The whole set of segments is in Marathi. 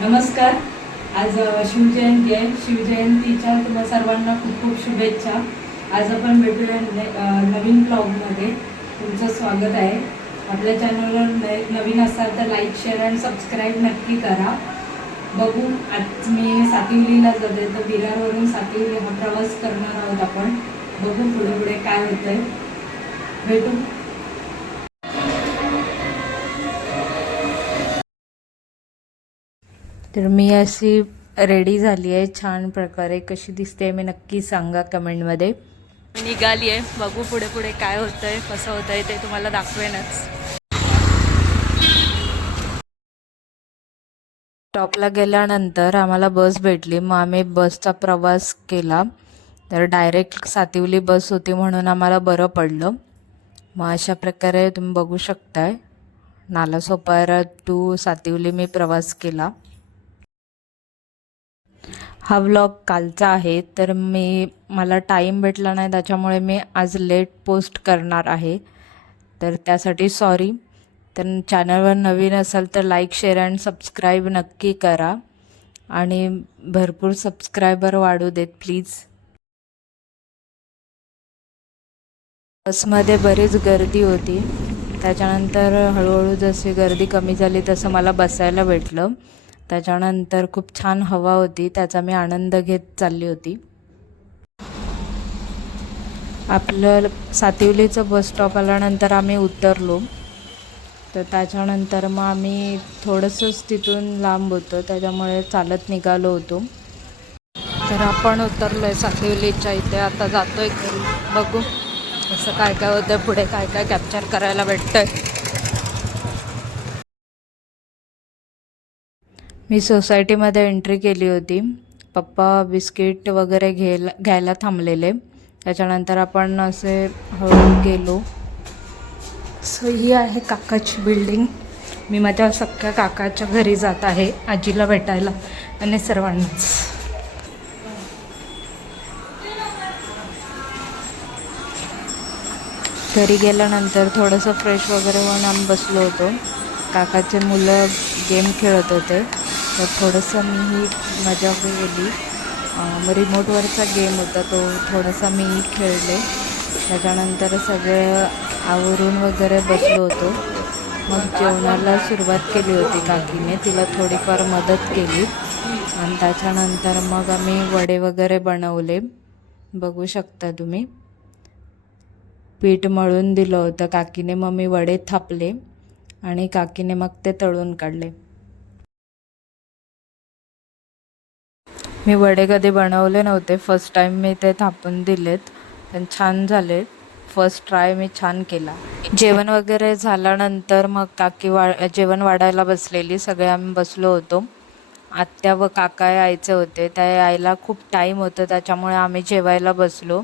नमस्कार. आज शिवजयंती आहे. शिवजयंतीच्या तुम्हा सर्वांना खूप खूप शुभेच्छा. आज आपण भेटूया न- नवीन ब्लॉगमध्ये. तुमचं स्वागत आहे. आपल्या चॅनलवर नवीन असाल तर लाईक शेअर आणि सबस्क्राईब नक्की करा. बघू आज मी सातिवलीला जाते तर विरारवरून सातिवली हा प्रवास करणार आहोत आपण. बघू पुढे पुढे काय होतंय. भेटू. तर मी अशी रेडी झाली आहे छान प्रकारे कशी दिसते मी नक्की सांगा कमेंटमध्ये. निघाली आहे बघू पुढे पुढे काय होतंय कसं होतंय ते तुम्हाला दाखवेनच. स्टॉपला गेल्यानंतर आम्हाला बस भेटली मग आम्ही बसचा प्रवास केला. तर डायरेक्ट सातिवली बस होती म्हणून आम्हाला बरं पडलं. मग अशा प्रकारे तुम्ही बघू शकताय नालासोपारा टू सातिवली मी प्रवास केला. हा व्लॉग कालचा आहे तर मी मला टाईम भेटला नाही त्याच्यामुळे मी आज लेट पोस्ट करणार आहे. तर त्यासाठी सॉरी तर चॅनलवर नवीन असाल तर लाईक शेअर अँड सबस्क्राईब नक्की करा. आणि भरपूर सबस्क्रायबर वाढू देत प्लीज बसमध्ये बरीच गर्दी होती. त्याच्यानंतर हळूहळू जशी गर्दी कमी झाली तसं मला बसायला भेटलं. त्याच्यानंतर खूप छान हवा होती त्याचा मी आनंद घेत चालली होती. आपलं सातिवलीचं बस स्टॉप आल्यानंतर आम्ही उतरलो. तर त्याच्यानंतर मग आम्ही थोडंसंच तिथून लांब होतो त्याच्यामुळे चालत निघालो होतो. तर आपण उतरलो आहे सातिवलीच्या इथे आता जातो आहे घरी. बघू असं काय काय होतं पुढे काय काय कॅप्चर करायला भेटतं आहे मी सोसायटीमध्ये एंट्री केली होती. पप्पा बिस्किट वगैरे घ्यायला घ्यायला थांबलेले. त्याच्यानंतर आपण असे हळू गेलो. सो ही आहे काकाची बिल्डिंग. मी माझ्या सख्या काकाच्या घरी जात आहे आजीला भेटायला आणि सर्वांनाच. घरी गेल्यानंतर थोडंसं फ्रेश वगैरे होऊन आम्ही बसलो होतो. काकाचे मुलं गेम खेळत होते. तर थोडंसं मीही मजा केली. रिमोटवरचा गेम होता तो थोडासा मीही खेळले. त्याच्यानंतर सगळे आवरून वगैरे बसलो होतो. मग जेवणाला सुरुवात केली होती काकीने. तिला थोडीफार मदत केली. आणि त्याच्यानंतर मग आम्ही वडे वगैरे बनवले. बघू शकता तुम्ही. पीठ मळून दिलं होतं काकीने. मग मी वडे थापले आणि काकीने मग ते तळून काढले. मी वडे कधी बनवले नव्हते. फर्स्ट टाईम मी ते थापून दिलेत. पण छान झाले फर्स्ट ट्राय मी छान केला. जेवण वगैरे झाल्यानंतर मग काकी वा जेवण वाढायला बसलेली. सगळे आम्ही बसलो होतो. आत्या व काका यायचे होते. त्या यायला खूप टाईम होतं. त्याच्यामुळे आम्ही जेवायला बसलो.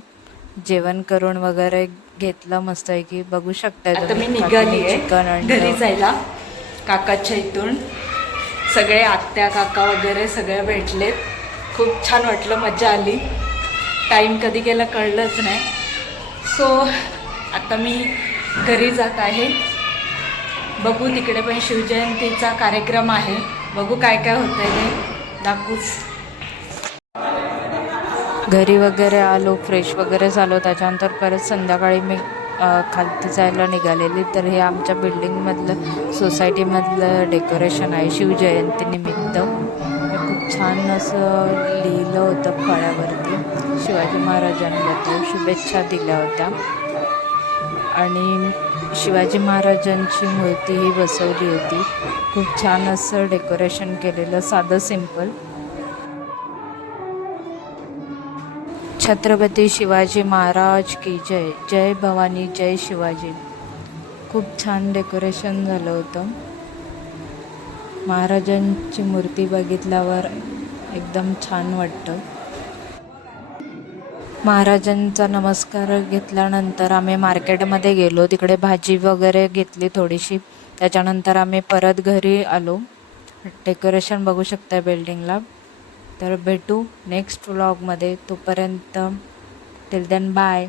जेवण करून वगैरे घेतलं मस्त आहे की बघू शकता मी निघाली आहे घरी जायला. काकाच्या इथून सगळे आत्या काका वगैरे सगळे भेटलेत. खूप छान वाटलं मजा आली. टाईम कधी गेला कळलंच नाही. सो आता मी घरी जात आहे. बघू तिकडे पण शिवजयंतीचा कार्यक्रम आहे. बघू काय काय होतंय ते. दाखवूच घरी वगैरे आलो फ्रेश वगैरे झालो. त्याच्यानंतर परत संध्याकाळी मी खालती जायला निघालेली. तर हे आमच्या बिल्डिंगमधलं सोसायटीमधलं डेकोरेशन आहे शिवजयंतीनिमित्त छान असं लिहिलं होतं फळ्यावरती शिवाजी महाराजांबद्दल शुभेच्छा दिल्या होत्या. आणि शिवाजी महाराजांची मूर्तीही बसवली होती. खूप छान असं डेकोरेशन केलेलं साधं सिंपल. छत्रपती शिवाजी महाराज की जय. जय भवानी जय शिवाजी. खूप छान डेकोरेशन झालं होतं. महाराजांची मूर्ती बघितल्यावर एकदम छान वाटतं. महाराजांचा नमस्कार घेतल्यानंतर आम्ही मार्केटमध्ये गेलो. तिकडे भाजी वगैरे घेतली थोडीशी. त्याच्यानंतर आम्ही परत घरी आलो. डेकोरेशन बघू शकता बिल्डिंगला. तर भेटू नेक्स्ट व्लॉगमध्ये. तोपर्यंत टिल देन बाय